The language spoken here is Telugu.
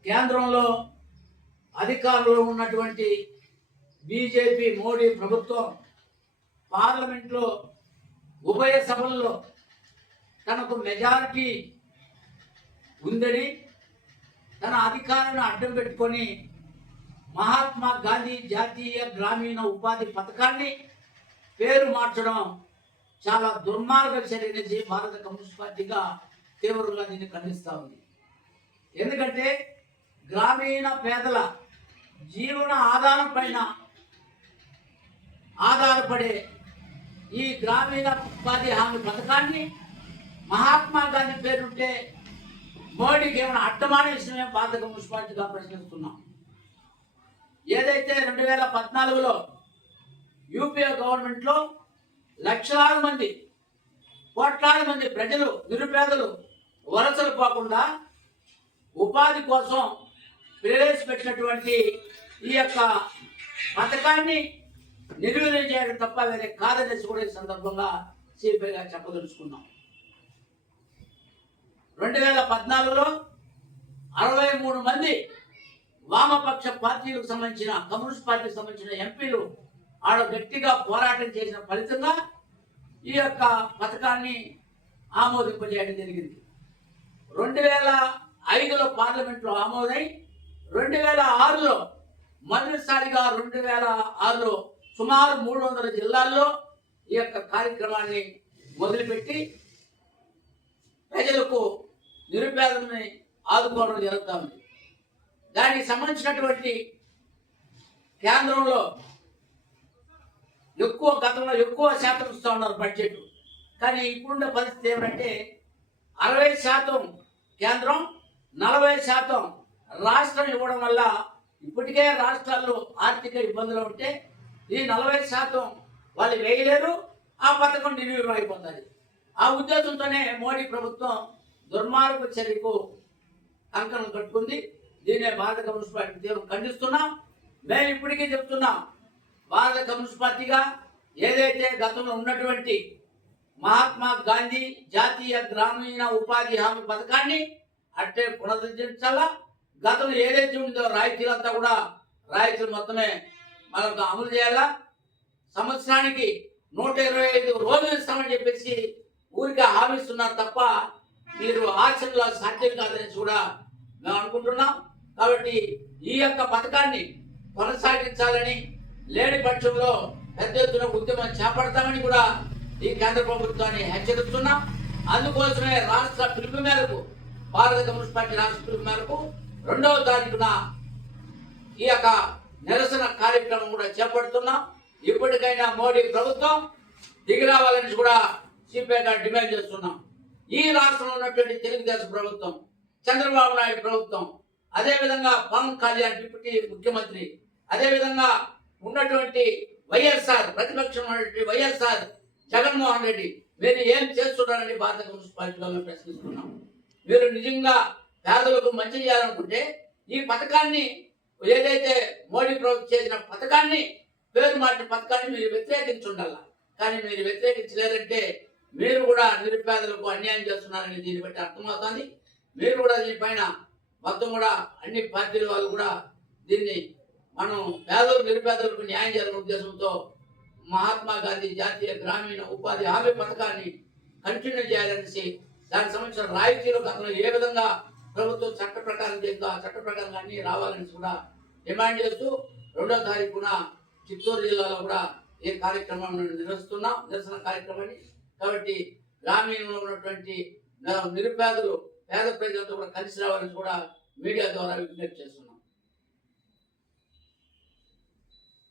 కేంద్రంలో అధికారంలో ఉన్నటువంటి బీజేపీ మోడీ ప్రభుత్వం పార్లమెంట్లో ఉభయ సభల్లో తనకు మెజారిటీ ఉందని తన అధికారాన్ని అడ్డం పెట్టుకొని మహాత్మా గాంధీ జాతీయ గ్రామీణ ఉపాధి పథకాన్ని పేరు మార్చడం చాలా దుర్మార్గ చర్యని భారత కమ్యూనిస్ట్ పార్టీగా తీవ్రంగా దీన్ని ఖండిస్తూ ఉంది. ఎందుకంటే గ్రామీణ పేదల జీవన ఆధారం పైన ఆధారపడే ఈ గ్రామీణ ఉపాధి హామీ పథకాన్ని మహాత్మా గాంధీ పేరుంటే మోడీకి ఏమైనా అడ్డమానే విషయమే భారత కమ్యూనిస్ట్ పార్టీగా ప్రశ్నిస్తున్నాం. ఏదైతే 2014లో యూపీఏ గవర్నమెంట్లో లక్షలాది మంది కోట్లాది మంది ప్రజలు నిరుపేదలు వలసలు పోకుండా ఉపాధి కోసం ప్రవేశపెట్టినటువంటి ఈ యొక్క పథకాన్ని నిర్వీర్యం చేయడం తప్ప వేరే కాదనేసి కూడా ఈ సందర్భంగా సిపిఐగా చెప్పదలుచుకున్నాం. 2014లో 63 మంది వామపక్ష పార్టీలకు సంబంధించిన కమ్యూనిస్ట్ పార్టీకి సంబంధించిన ఎంపీలు ఆడ గట్టిగా పోరాటం చేసిన ఫలితంగా ఈ యొక్క పథకాన్ని ఆమోదింపజేయడం జరిగింది. 2005లో పార్లమెంట్లో ఆమోదై 2006లో మొదటిసారిగా 2006లో సుమారు 300 జిల్లాల్లో ఈ యొక్క కార్యక్రమాన్ని మొదలుపెట్టి ప్రజలకు నిరుపేదలని ఆదుకోవడం జరుగుతూ ఉంది. దానికి సంబంధించినటువంటి కేంద్రంలో గతంలో ఎక్కువ శాతం ఇస్తూ ఉన్నారు బడ్జెట్. కానీ ఇప్పుడున్న పరిస్థితి ఏమంటే 60% కేంద్రం 40% రాష్ట్రం ఇవ్వడం వల్ల ఇప్పటికే రాష్ట్రాల్లో ఆర్థిక ఇబ్బందులు ఉంటే ఈ 40% వాళ్ళు వేయలేరు, ఆ పథకం నిర్వీర్యం అయిపోతుంది. ఆ ఉద్దేశంతోనే మోడీ ప్రభుత్వం దుర్మార్గ చర్యకు కంకణం కట్టుకుంది. దీన్నే భారత కమ్యూనిస్ట్ పార్టీ తీవ్రం ఖండిస్తున్నాం. మేము ఇప్పటికీ చెప్తున్నాం, భారత కమ్యూనిస్ట్ పార్టీగా ఏదైతే గతంలో ఉన్నటువంటి మహాత్మా గాంధీ జాతీయ గ్రామీణ ఉపాధి హామీ పథకాన్ని అట్టే పునరుద్ధరించాలా. గతంలో ఏదైతే ఉందో రాయితీలంతా కూడా రాయితీలు మొత్తమే మనకు అమలు చేయాలా. సంవత్సరానికి 125 రోజులు ఇస్తామని చెప్పేసి ఊరికే హామీస్తున్నారు తప్ప మీరు ఆచరణలో సాధ్యం కాదని కూడా మేము అనుకుంటున్నాం. కాబట్టి ఈ యొక్క పథకాన్ని కొనసాగించాలని, లేని పక్షంలో పెద్ద ఎత్తున ఉద్యమం చేపడతామని కూడా ఈ కేంద్ర ప్రభుత్వాన్ని హెచ్చరిస్తున్నాం. అందుకోసమే రాష్ట్ర పిలుపు మేరకు భారత కమ్యూనిస్ట్ పార్టీ రాష్ట్ర పిలుపు మేరకు 2వ తారీఖున ఈ యొక్క నిరసన కార్యక్రమం కూడా చేపడుతున్నాం. ఇప్పటికైనా మోడీ ప్రభుత్వం దిగి రావాలని కూడా సిపిఐగా డిమాండ్ చేస్తున్నాం. ఈ రాష్ట్రంలో ఉన్నటువంటి తెలుగుదేశం ప్రభుత్వం, చంద్రబాబు నాయుడు ప్రభుత్వం, అదేవిధంగా పవన్ కళ్యాణ్ డిప్యూటీ ముఖ్యమంత్రి, అదేవిధంగా ఉన్నటువంటి వైఎస్ఆర్ ప్రతిపక్షం ఉన్నటువంటి వైఎస్ఆర్ జగన్మోహన్ రెడ్డి మీరు ఏం చేస్తున్నారని భారత కమ్యూనిస్ట్ పార్టీగా మేము ప్రశ్నిస్తున్నాం. మీరు నిజంగా పేదలకు మంచి చేయాలనుకుంటే ఈ పథకాన్ని ఏదైతే మోడీ ప్రభుత్వం చేసిన పథకాన్ని పేరు మార్చిన పథకాన్ని మీరు వ్యతిరేకించుండాల. కానీ మీరు వ్యతిరేకించలేదంటే మీరు కూడా నిరుపేదలకు అన్యాయం చేస్తున్నారని దీన్ని బట్టి అర్థమవుతుంది. మీరు కూడా దీనిపైన మొత్తం కూడా అన్ని పార్టీల వాళ్ళు కూడా దీన్ని మనం పేదలు నిరుపేదలకు న్యాయం చేయాలనే ఉద్దేశంతో మహాత్మా గాంధీ జాతీయ గ్రామీణ ఉపాధి హామీ పథకాన్ని కంటిన్యూ చేయాలనేసి దానికి సంబంధించిన రాయితీలు గతంలో ఏ విధంగా ప్రభుత్వం చట్ట ప్రకారం చేస్తుందో ఆ చట్ట ప్రకారం అన్ని రావాలని కూడా డిమాండ్ చేస్తూ 2వ తారీఖున చిత్తూరు జిల్లాలో కూడా ఈ కార్యక్రమం నిర్వహిస్తున్నాం, నిరసన కార్యక్రమాన్ని. కాబట్టి గ్రామీణంలో ఉన్నటువంటి నిరుపేదలు పేద ప్రజలతో కూడా కలిసి రావాలని కూడా మీడియా ద్వారా విజ్ఞప్తి చేస్తున్నాం.